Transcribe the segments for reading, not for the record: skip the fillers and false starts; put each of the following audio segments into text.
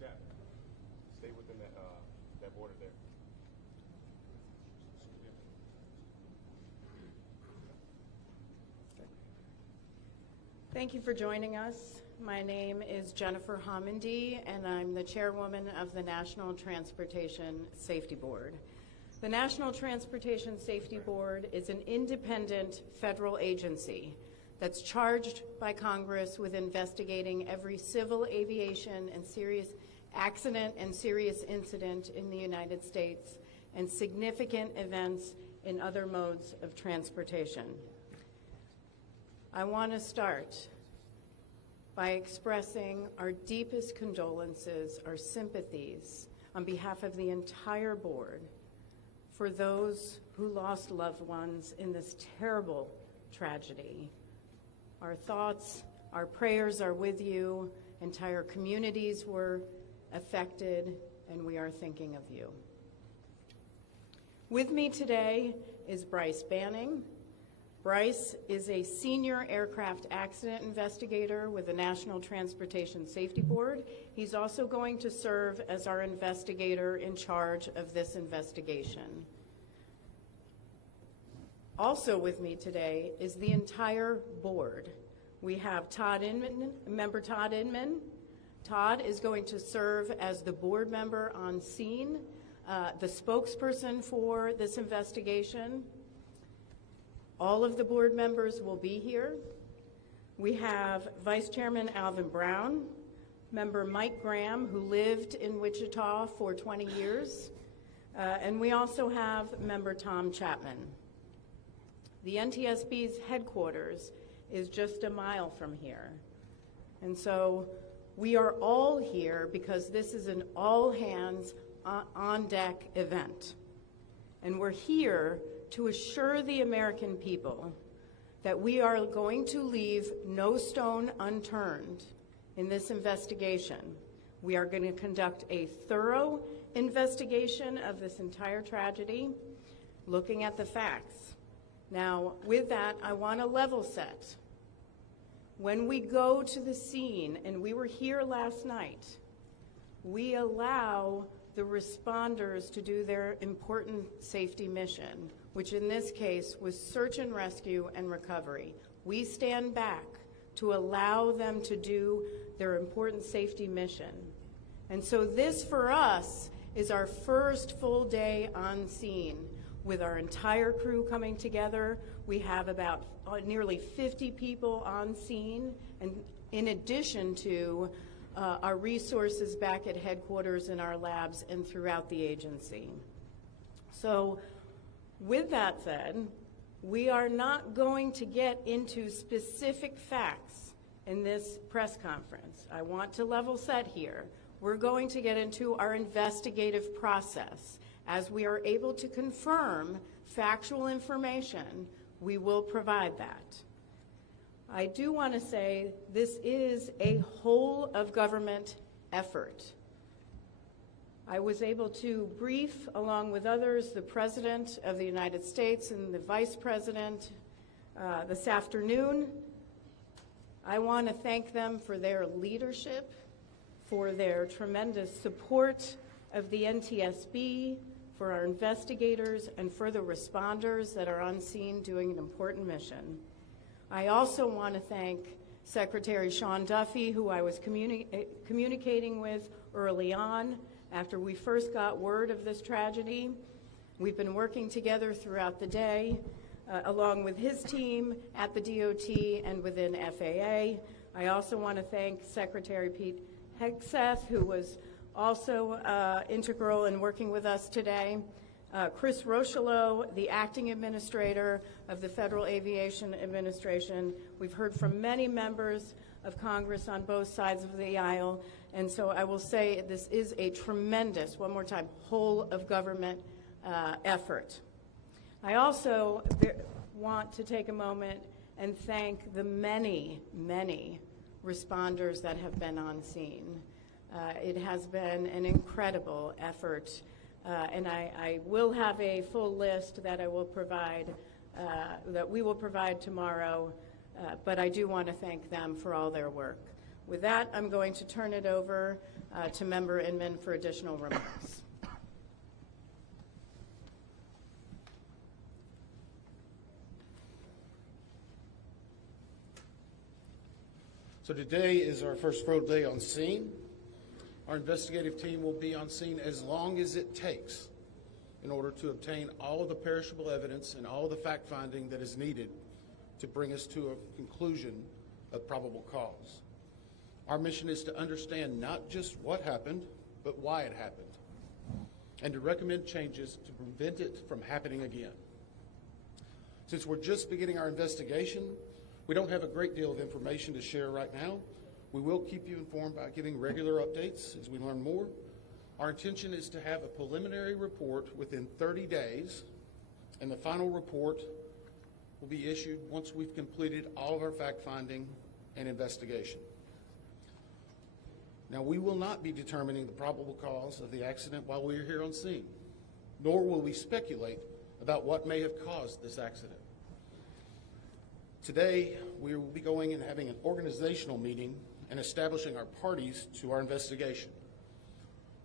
Chapman. Stay within that border there. Thank you for joining us. My name is Jennifer Homendy, and I'm the chairwoman of the National Transportation Safety Board. The National Transportation Safety Board is an independent federal agency that's charged by Congress with investigating every civil aviation and serious accident and serious incident in the United States and significant events in other modes of transportation. I want to start by expressing our deepest condolences, our sympathies on behalf of the entire board for those who lost loved ones in this terrible tragedy. Our thoughts, our prayers are with you. Entire communities were affected, and we are thinking of you. With me today is Bryce Banning. Bryce is a senior aircraft accident investigator with the National Transportation Safety Board. He's also going to serve as our investigator in charge of this investigation. Also with me today is the entire board. We have Todd Inman, member Todd Inman. Todd is going to serve as the board member on scene, the spokesperson for this investigation. All of the board members will be here. We have Vice Chairman Alvin Brown, member Mike Graham, who lived in Wichita for 20 years, and we also have member Tom Chapman. The NTSB's headquarters is just a mile from here, and so we are all here because this is an all-hands on-deck event, and we're here to assure the American people that we are going to leave no stone unturned in this investigation. We are going to conduct a thorough investigation of this entire tragedy, looking at the facts. Now, with that, I want to level set. When we go to the scene, and we were here last night, we allow the responders to do their important safety mission, which in this case was search and rescue and recovery. We stand back to allow them to do their important safety mission. And so this for us is our first full day on scene with our entire crew coming together. We have about nearly 50 people on scene, and in addition to our resources back at headquarters in our labs and throughout the agency. So with that said, we are not going to get into specific facts in this press conference. I want to level set here. We're going to get into our investigative process. As we are able to confirm factual information, we will provide that. I do want to say this is a whole of government effort. I was able to brief, along with others, the President of the United States and the Vice President this afternoon. I want to thank them for their leadership, for their tremendous support of the NTSB, for our investigators, and for the responders that are on scene doing an important mission. I also want to thank Secretary Sean Duffy, who I was communicating with early on after we first got word of this tragedy. We've been working together throughout the day, along with his team at the DOT and within FAA. I also want to thank Secretary Pete Hegseth, who was also integral in working with us today. Chris Rocheleau, the acting administrator of the Federal Aviation Administration. We've heard from many members of Congress on both sides of the aisle, and so I will say this is a tremendous, one more time, whole of government effort. I also want to take a moment and thank the many, many responders that have been on scene. It has been an incredible effort, and I will have a full list that I will provide, that we will provide tomorrow, but I do want to thank them for all their work. With that, I'm going to turn it over to Member Inman for additional remarks. So today is our first field day on scene. Our investigative team will be on scene as long as it takes in order to obtain all of the perishable evidence and all of the fact-finding that is needed to bring us to a conclusion of probable cause. Our mission is to understand not just what happened, but why it happened, and to recommend changes to prevent it from happening again. Since we're just beginning our investigation, we don't have a great deal of information to share right now. We will keep you informed by giving regular updates as we learn more. Our intention is to have a preliminary report within 30 days, and the final report will be issued once we've completed all of our fact-finding and investigation. Now, we will not be determining the probable cause of the accident while we are here on scene, nor will we speculate about what may have caused this accident. Today, we will be going and having an organizational meeting and establishing our parties to our investigation.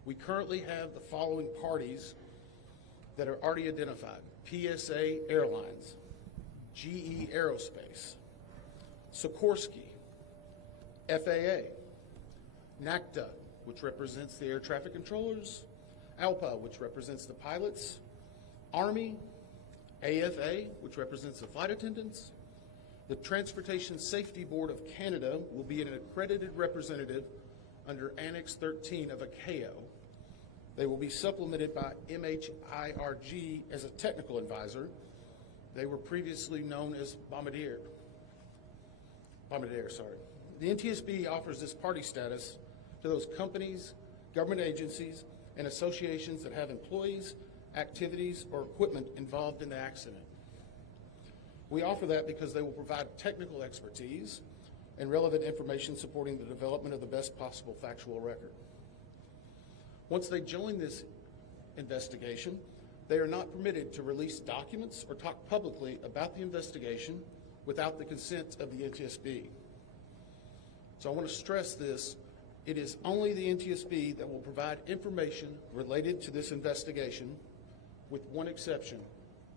We currently have the following parties that are already identified: PSA Airlines, GE Aerospace, Sikorsky, FAA, NACTA, which represents the air traffic controllers, ALPA, which represents the pilots, Army, AFA, which represents the flight attendants. The Transportation Safety Board of Canada will be an accredited representative under Annex 13 of ICAO. They will be supplemented by MHIRG as a technical advisor. They were previously known as Bombardier. The NTSB offers this party status to those companies, government agencies, and associations that have employees, activities, or equipment involved in the accident. We offer that because they will provide technical expertise and relevant information supporting the development of the best possible factual record. Once they join this investigation, they are not permitted to release documents or talk publicly about the investigation without the consent of the NTSB. So I want to stress this. It is only the NTSB that will provide information related to this investigation, with one exception.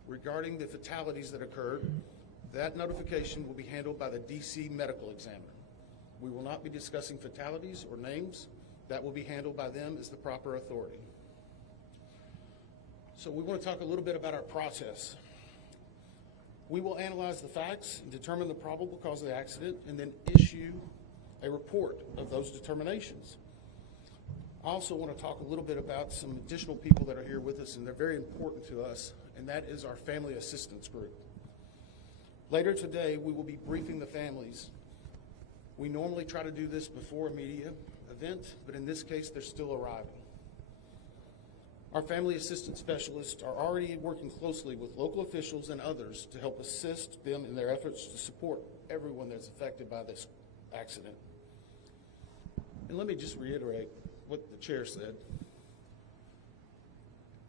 Regarding the fatalities that occurred, that notification will be handled by the DC medical examiner. We will not be discussing fatalities or names. That will be handled by them as the proper authority. So we want to talk a little bit about our process. We will analyze the facts and determine the probable cause of the accident, and then issue a report of those determinations. I also want to talk a little bit about some additional people that are here with us, and they're very important to us, and that is our family assistance group. Later today, we will be briefing the families. We normally try to do this before a media event, but in this case, they're still arriving. Our family assistance specialists are already working closely with local officials and others to help assist them in their efforts to support everyone that's affected by this accident. And let me just reiterate what the chair said.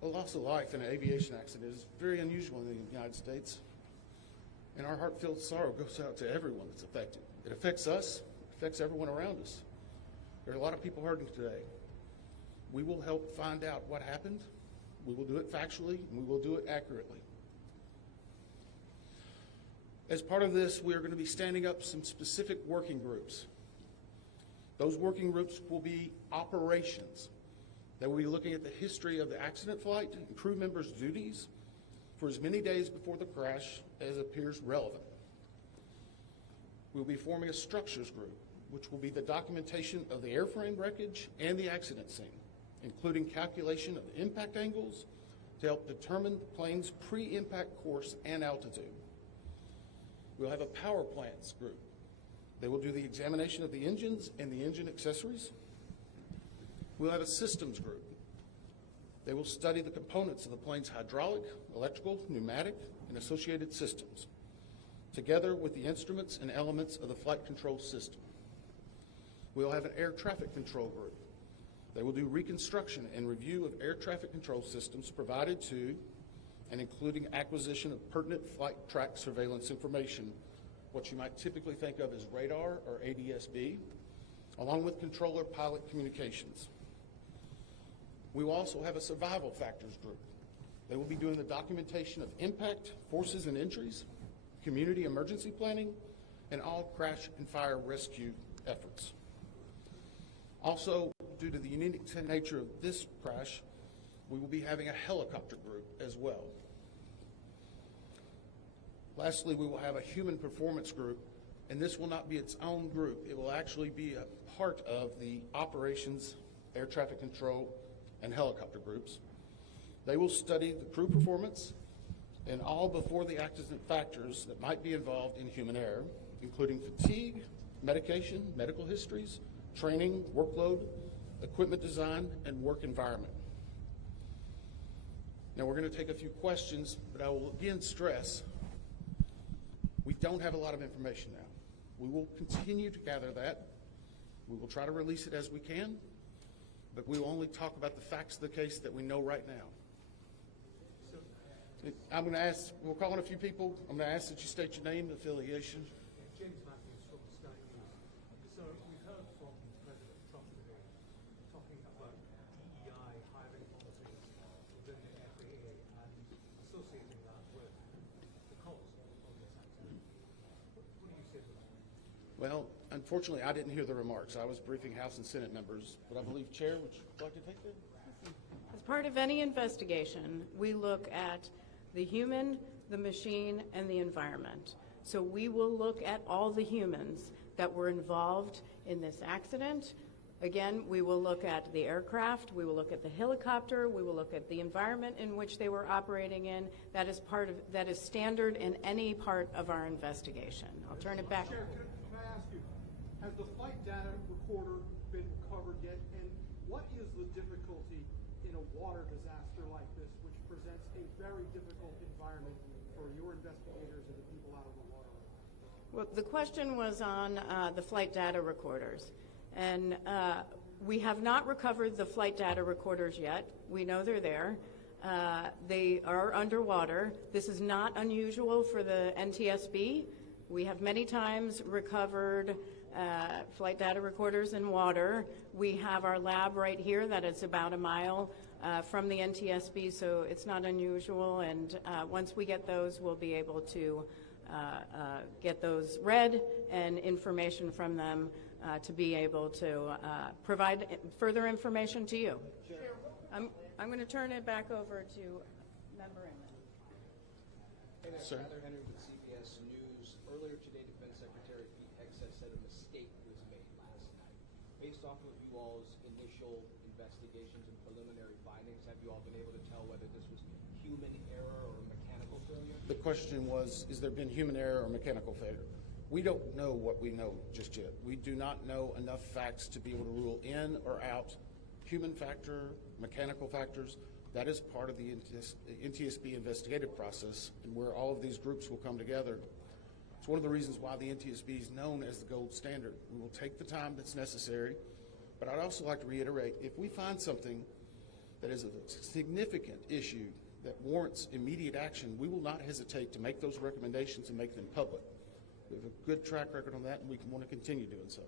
A loss of life in an aviation accident is very unusual in the United States, and our heartfelt sorrow goes out to everyone that's affected. It affects us, it affects everyone around us. There are a lot of people hurting today. We will help find out what happened. We will do it factually, and we will do it accurately. As part of this, we are going to be standing up some specific working groups. Those working groups will be operations. They will be looking at the history of the accident flight and crew members' duties for as many days before the crash as appears relevant. We'll be forming a structures group, which will be the documentation of the airframe wreckage and the accident scene, including calculation of impact angles to help determine the plane's pre-impact course and altitude. We'll have a power plants group. They will do the examination of the engines and the engine accessories. We'll have a systems group. They will study the components of the plane's hydraulic, electrical, pneumatic, and associated systems, together with the instruments and elements of the flight control system. We'll have an air traffic control group. They will do reconstruction and review of air traffic control systems provided to and including acquisition of pertinent flight track surveillance information, what you might typically think of as radar or ADS-B, along with controller pilot communications. We will also have a survival factors group. They will be doing the documentation of impact, forces and injuries, community emergency planning, and all crash and fire rescue efforts. Also, due to the unique nature of this crash, we will be having a helicopter group as well. Lastly, we will have a human performance group, and this will not be its own group. It will actually be a part of the operations, air traffic control, and helicopter groups. They will study the crew performance and all before the accident factors that might be involved in human error, including fatigue, medication, medical histories, training, workload, equipment design, and work environment. Now we're going to take a few questions, but I will again stress, we don't have a lot of information now. We will continue to gather that. We will try to release it as we can, but we will only talk about the facts of the case that we know right now. I'm going to ask, we'll call on a few people. I'm going to ask that you state your name and affiliation. James Matthews from Sky News. So we've heard from President Trump today talking about DEI hiring policies within the FAA and associating that with the cause of this accident. What do you say to that? Well, unfortunately, I didn't hear the remarks. I was briefing House and Senate members, but I believe, Chair, would you like to take that? As part of any investigation, we look at the human, the machine, and the environment. So we will look at all the humans that were involved in this accident. Again, we will look at the aircraft, we will look at the helicopter, we will look at the environment in which they were operating in. That is standard in any part of our investigation. I'll turn it back. Chair, can I ask you, has the flight data recorder been recovered yet? And what is the difficulty in a water disaster like this, which presents a very difficult environment for your investigators and the people out of the water? Well, the question was on the flight data recorders. And we have not recovered the flight data recorders yet. We know they're there. They are underwater. This is not unusual for the NTSB. We have many times recovered flight data recorders in water. We have our lab right here that is about a mile from the NTSB, so it's not unusual. And once we get those, we'll be able to get those read and information from them to be able to provide further information to you. I'm going to turn it back over to Member Inman. Hey there, Sir. Tyler Henry with CBS News. Earlier today, Defense Secretary Pete Hegseth said a mistake was made last night. Based off of you all's initial investigations and preliminary findings, have you all been able to tell whether this was human error or mechanical failure? The question was, is there been human error or mechanical failure? We don't know what we know just yet. We do not know enough facts to be able to rule in or out human factor, mechanical factors. That is part of the NTSB investigative process and where all of these groups will come together. It's one of the reasons why the NTSB is known as the gold standard. We will take the time that's necessary, but I'd also like to reiterate, if we find something that is a significant issue that warrants immediate action, we will not hesitate to make those recommendations and make them public. We have a good track record on that, and we want to continue doing so.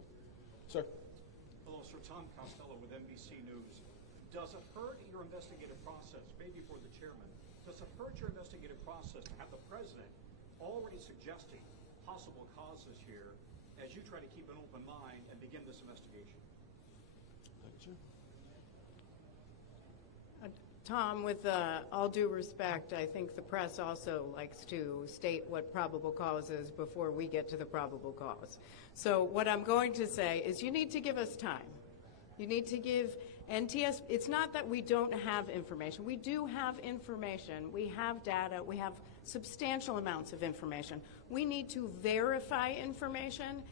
Sir. Hello, sir. Tom Costello with NBC News. Does it hurt your investigative process, maybe for the chairman, does it hurt your investigative process to have the president already suggesting possible causes here as you try to keep an open mind and begin this investigation? Tom, with all due respect, I think the press also likes to state what probable cause is before we get to the probable cause. So what I'm going to say is you need to give us time. You need to give NTS, it's not that we don't have information. We do have information. We have data. We have substantial amounts of information. We need to verify information.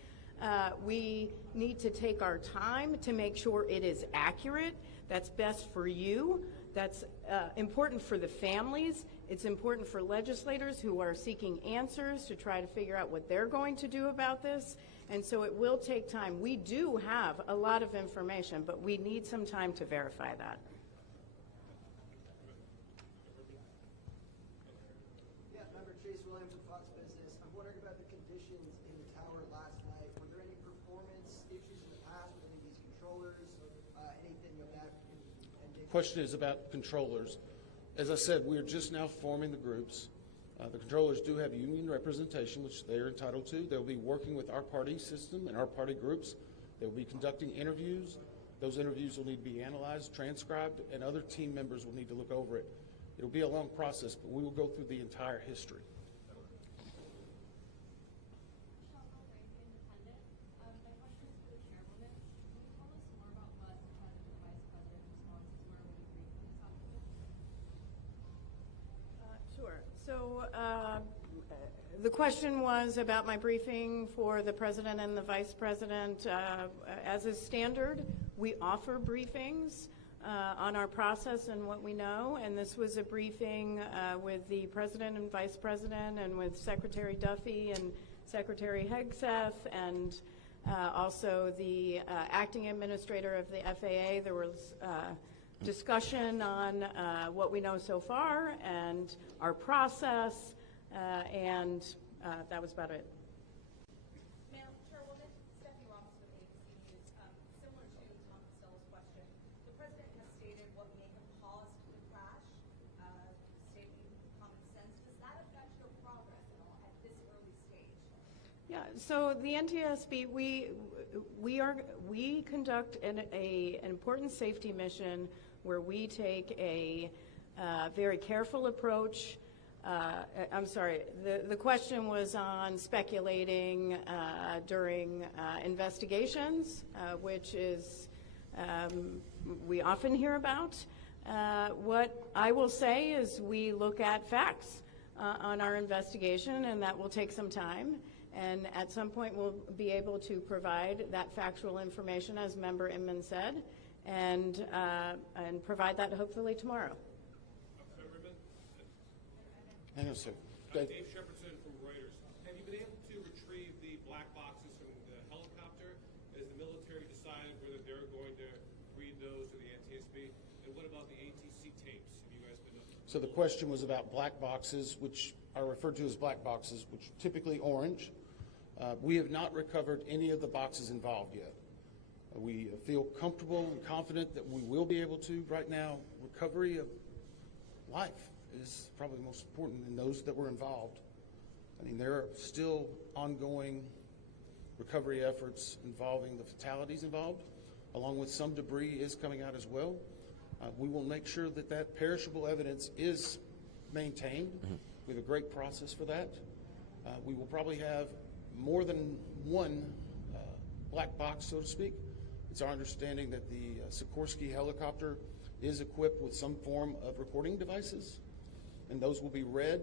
We need to take our time to make sure it is accurate. That's best for you. That's important for the families. It's important for legislators who are seeking answers to try to figure out what they're going to do about this. And so it will take time. We do have a lot of information, but we need some time to verify that. Yeah, Member Chase Williams with Fox Business. I'm wondering about the conditions in the tower last night. Were there any performance issues in the past with any question is about controllers. As I said, we are just now forming the groups. The controllers do have union representation, which they are entitled to. They'll be working with our party system and our party groups. They'll be conducting interviews. Those interviews will need to be analyzed, transcribed, and other team members will need to look over it. It'll be a long process, but we will go through the entire history. Sure. So the question was about my briefing for the president and the vice president. As is standard, we offer briefings on our process and what we know, and this was a briefing with the president and vice president and with Secretary Duffy and Secretary Hegseth and also the acting administrator of the FAA. There was discussion on what we know so far and our process, and that was about it. Madam Chairwoman, Stephanie Ramos with ABC News. Similar to Tom Costello's question, the president has stated what may have caused the crash, stating common sense. Does that affect your progress at all at this early stage? Yeah, so the NTSB, we conduct an important safety mission where we take a very careful approach. I'm sorry, the question was on speculating during investigations, which is we often hear about. What I will say is we look at facts on our investigation, and that will take some time. And at some point, we'll be able to provide that factual information, as Member Inman said, and provide that hopefully tomorrow. Hang on a second. Dave Shepardson from Reuters. Have you been able to retrieve the black boxes from the helicopter? Has the military decided whether they're going to read those to the NTSB? And what about the ATC tapes? Have you guys been? So the question was about black boxes, which are referred to as black boxes, which are typically orange. We have not recovered any of the boxes involved yet. We feel comfortable and confident that we will be able to. Right now, recovery of life is probably the most important in those that were involved. I mean, there are still ongoing recovery efforts involving the fatalities involved, along with some debris is coming out as well. We will make sure that that perishable evidence is maintained. We have a great process for that. We will probably have more than one black box, so to speak. It's our understanding that the Sikorsky helicopter is equipped with some form of recording devices, and those will be read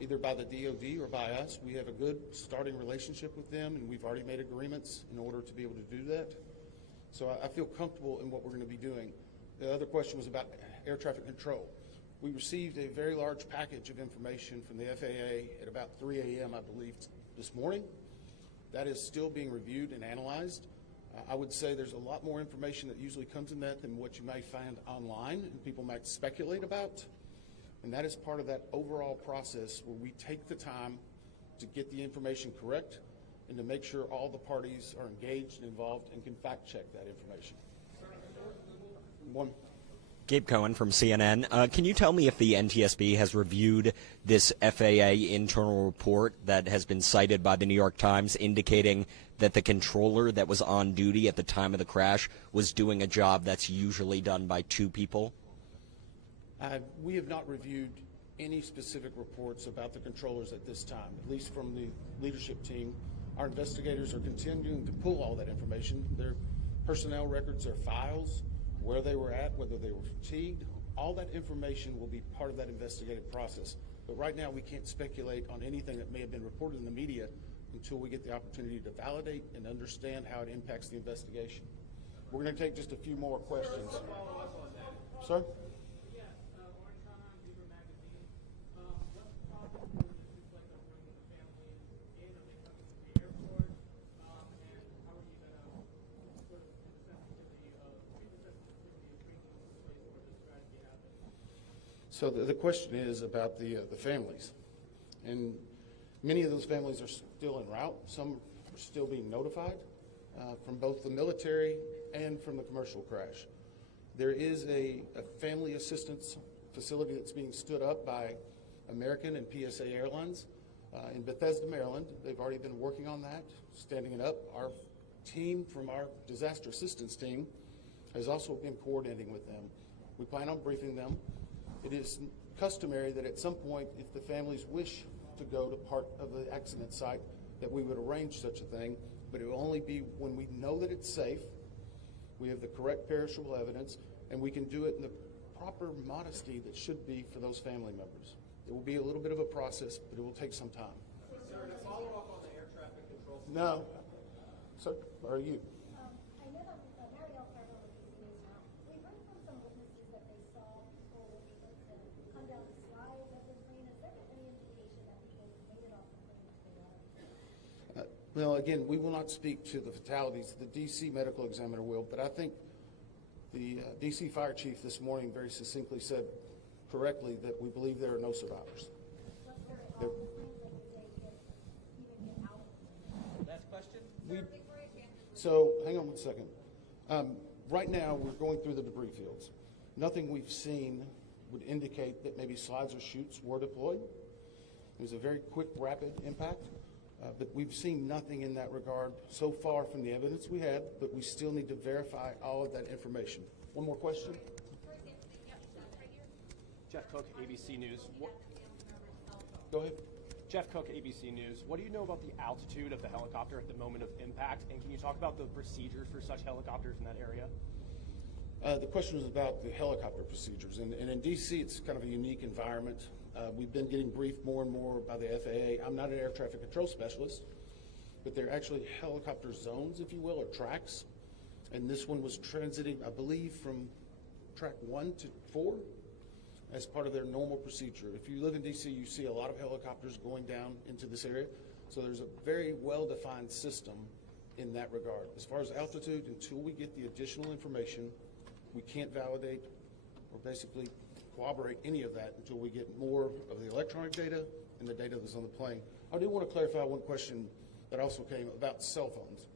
either by the DoD or by us. We have a good starting relationship with them, and we've already made agreements in order to be able to do that. So I feel comfortable in what we're going to be doing. The other question was about air traffic control. We received a very large package of information from the FAA at about 3 a.m., I believe, this morning. That is still being reviewed and analyzed. I would say there's a lot more information that usually comes in that than what you may find online and people might speculate about. And that is part of that overall process where we take the time to get the information correct and to make sure all the parties are engaged and involved and can fact check that information. One. Gabe Cohen from CNN. Can you tell me if the NTSB has reviewed this FAA internal report that has been cited by the New York Times indicating that the controller that was on duty at the time of the crash was doing a job that's usually done by two people? We have not reviewed any specific reports about the controllers at this time, at least from the leadership team. Our investigators are continuing to pull all that information. Their personnel records, their files, where they were at, whether they were fatigued, all that information will be part of that investigative process. But right now we can't speculate on anything that may have been reported in the media until we get the opportunity to validate and understand how it impacts the investigation. We're going to take just a few more questions. Sir? So the question is about the families, and many of those families are still en route. Some are still being notified from both the military and from the commercial crash. There is a family assistance facility that's being stood up by American and PSA Airlines in Bethesda, Maryland. They've already been working on that, standing it up. Our team from our disaster assistance team has also been coordinating with them. We plan on briefing them. It is customary that at some point, if the families wish to go to part of the accident site, that we would arrange such a thing, but it will only be when we know that it's safe, we have the correct perishable evidence, and we can do it in the proper modesty that should be for those family members. It will be a little bit of a process, but it will take some time. Sir, to follow up on the air traffic control. No. Sir, are you? I know that Mariel Carter with DC News now. We've heard from some witnesses that they saw people with come down the slides of the plane. Is there any indication that people made it off the plane to the water? Well, again, we will not speak to the fatalities. The D.C. medical examiner will, but I think the D.C. fire chief this morning very succinctly said correctly that we believe there are no survivors. Last question? So, hang on one second. Right now, we're going through the debris fields. Nothing we've seen would indicate that maybe slides or chutes were deployed. It was a very quick, rapid impact. But we've seen nothing in that regard so far from the evidence we have, but we still need to verify all of that information. One more question? Jeff Cook, ABC News. Go ahead. Jeff Cook, ABC News. What do you know about the altitude of the helicopter at the moment of impact? And can you talk about the procedures for such helicopters in that area? The question was about the helicopter procedures. And in D.C., it's kind of a unique environment. We've been getting briefed more and more by the FAA. I'm not an air traffic control specialist, but they're actually helicopter zones, if you will, or tracks. And this one was transiting, I believe, from track 1 to 4 as part of their normal procedure. If you live in D.C., you see a lot of helicopters going down into this area. So there's a very well-defined system in that regard. As far as altitude, until we get the additional information, we can't validate or basically corroborate any of that until we get more of the electronic data and the data that's on the plane. I do want to clarify one question that also came about cell phones.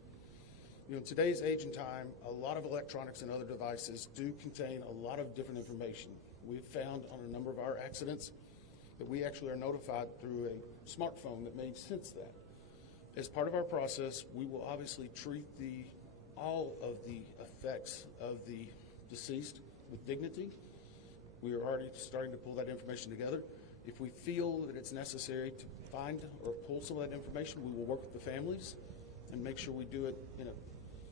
You know, in today's age and time, a lot of electronics and other devices do contain a lot of different information. We've found on a number of our accidents that we actually are notified through a smartphone that may sense that. As part of our process, we will obviously treat all of the effects of the deceased with dignity. We are already starting to pull that information together. If we feel that it's necessary to find or pull some of that information, we will work with the families and make sure we do it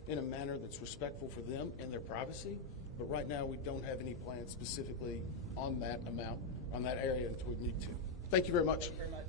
in a manner that's respectful for them and their privacy. But right now, we don't have any plans specifically on that amount, on that area until we need to. Thank you very much. Thank you very much.